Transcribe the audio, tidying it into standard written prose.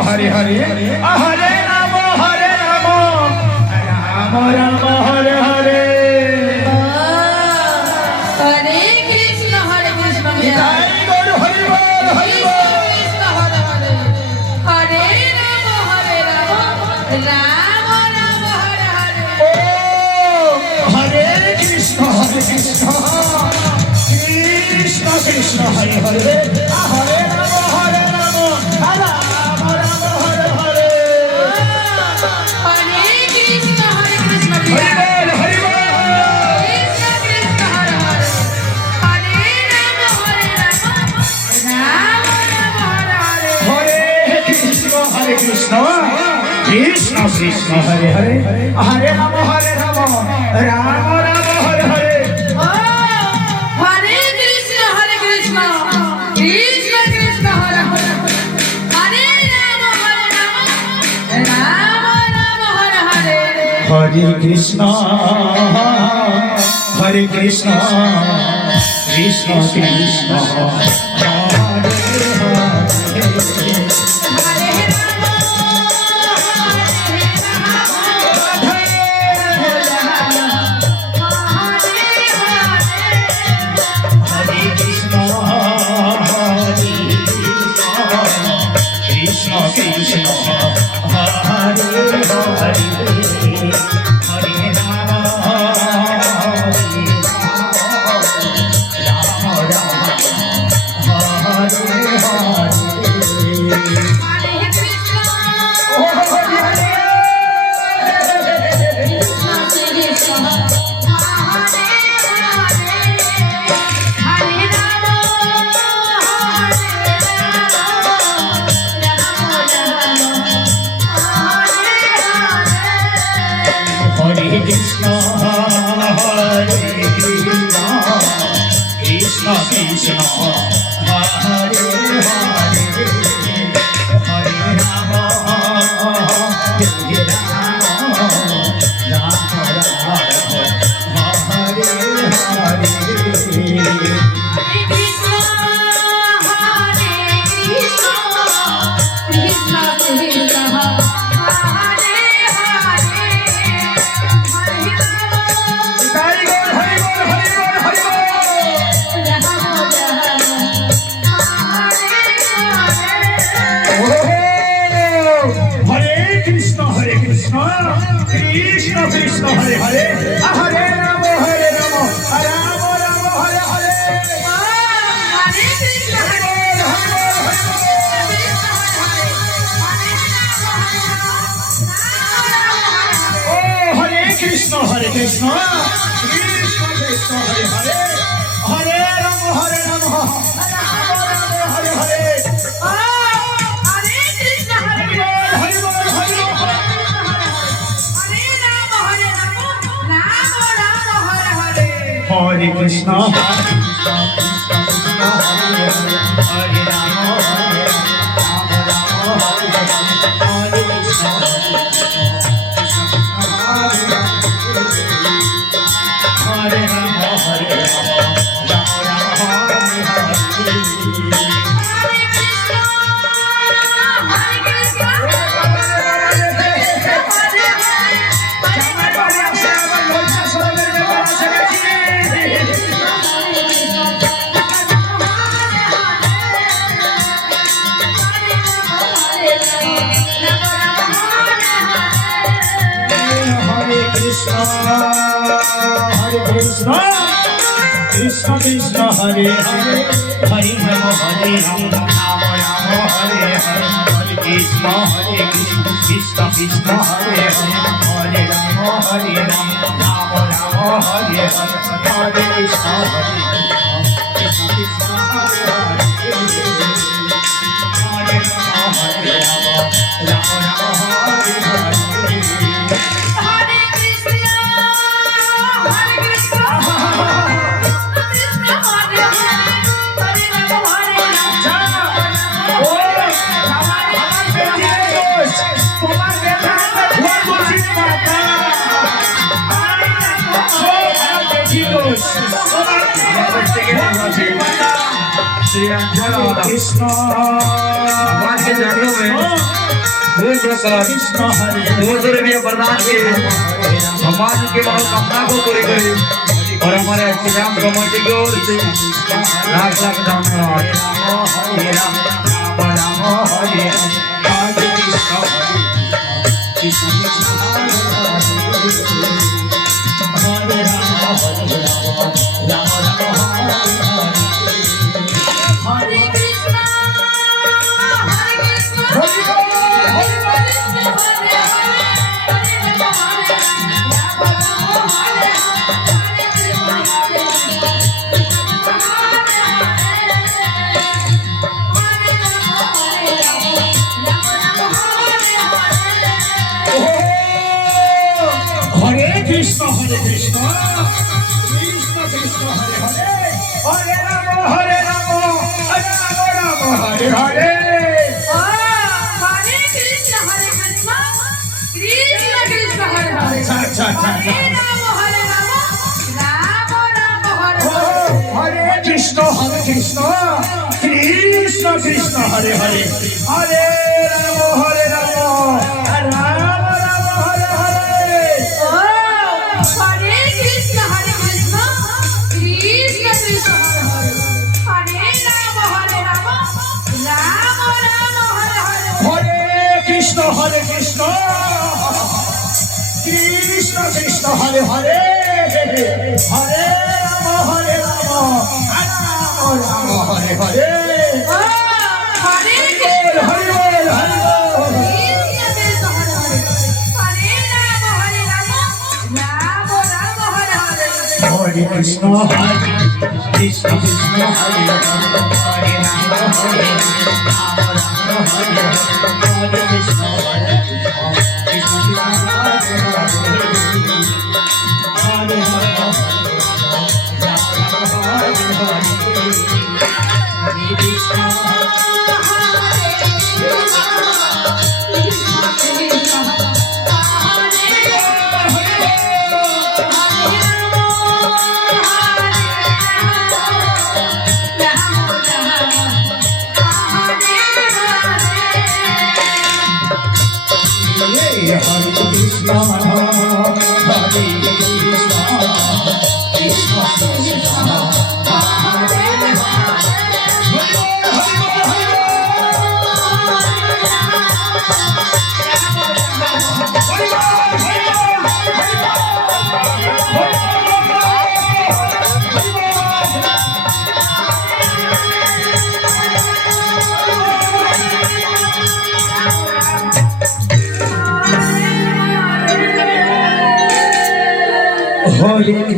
হরে হরে হরে রাম রাম রাম হরে হরে হরে কৃষ্ণ জয় গৌর হরি বল হরি বল কৃষ্ণ হরে হরে হরে রাম রাম রাম হরে হরে ও হরে কৃষ্ণ কৃষ্ণ কৃষ্ণ হরে হরে হরে রাম রাম রাম রাম হরে হরে হরে কৃষ্ণ কৃষ্ণ হরি বল হরি বল কৃষ্ণ হরে হরে হরে রাম রাম হরে হরে হরে কৃষ্ণ কৃষ্ণ কৃষ্ণ হরে হরে হরে রাম রাম রাম হরে হরে ও হরে কৃষ্ণ কৃষ্ণ কৃষ্ণ হরে হরে হরে রাম রাম রাম হরে হরে হরে কৃষ্ণ কৃষ্ণ কৃষ্ণ হরে হরে হরে রাম হরে কৃষ্ণ কৃষ্ণ কৃষ্ণ হরে হরে হরে রাম হরে হরে হরে কৃষ্ণ কৃষ্ণ হরে হরে হরে রাম হরে কৃষ্ণ কৃষ্ণ কৃষ্ণ হরে হরে হরে রাম রাম হরে হরে হরে কৃষ্ণ কৃষ্ণ কৃষ্ণ হরে হরে হরে রাম জয় গৌর হরি বল হরি বল হরি বল হরে কৃষ্ণ কৃষ্ণ কৃষ্ণ হরে হরে হরে রাম রাম রাম হরে হরে ও হরে কৃষ্ণ কৃষ্ণ কৃষ্ণ হরে হরে হরে রাম হরে হরে হরে হরি বল হরি বল হরে কৃষ্ণ হরে রাম হরে কৃষ্ণ হরে রাম হরে রাম হরে হরে কৃষ্ণ কৃষ্ণ কৃষ্ণ হরে হরে হরি রাম হরে রাম রাম রাম হরে হরে হরে কৃষ্ণ কৃষ্ণ কৃষ্ণ হরে হরে হরে রাম রাম রাম হরে হরে হরে কৃষ্ণ কৃষ্ণ কৃষ্ণ হরে হরে হরে রাম হরে রাম রাম হরে হরে श्री अंजना कृष्ण भगवान के चरणों में दूर कृष्ण हरे दूर भी वरदान के भगवान की मनोकामना को पूरी करे और हमारे श्रीराम कमेटी की ओर से लाख लाख धन्यवाद। हरे राम राम हरे हरे कृष्ण हरे कृष्ण हरे Ram Ram Hare Krishna, Hare Krishna, Krishna Krishna, Hare Hare, Hare Rama, Rama Rama, Hare Hare, Hare Krishna, हरे कृष्ण हरे कृष्ण कृष्ण कृष्ण हरे हरे हरे राम हरे Ram Ram Ram Hare Hare Hare Krishna, Hare Krishna, Krishna Krishna, Hare Hare, अच्छा अच्छा अच्छा Hare Rama, Hare Rama, Rama Rama, Hare Hare. हरे Krishna Krishna Krishna Hare Hare Hare Ram Ram Ram Hare Hare Hare Krishna, Hare Krishna, Krishna Krishna, Hare Hare, Hare Rama, Hare Rama, Rama Rama, Hare Hare. हरे Krishna Krishna Krishna Hare Hare Hare Ram Ram Ram Hare Hare Hare Krishna, Hari बोल हरि बोल Krishna Krishna, Hare Hare, Hare Rama, Hare Rama, Rama Rama, Hare Hare. हरे कृष्ण कृष्ण हरे हरे राम हरे हरे कृष्ण हरे कृष्ण हरे हरे कृष्ण हरे कृष्ण कृष्ण कृष्ण हरे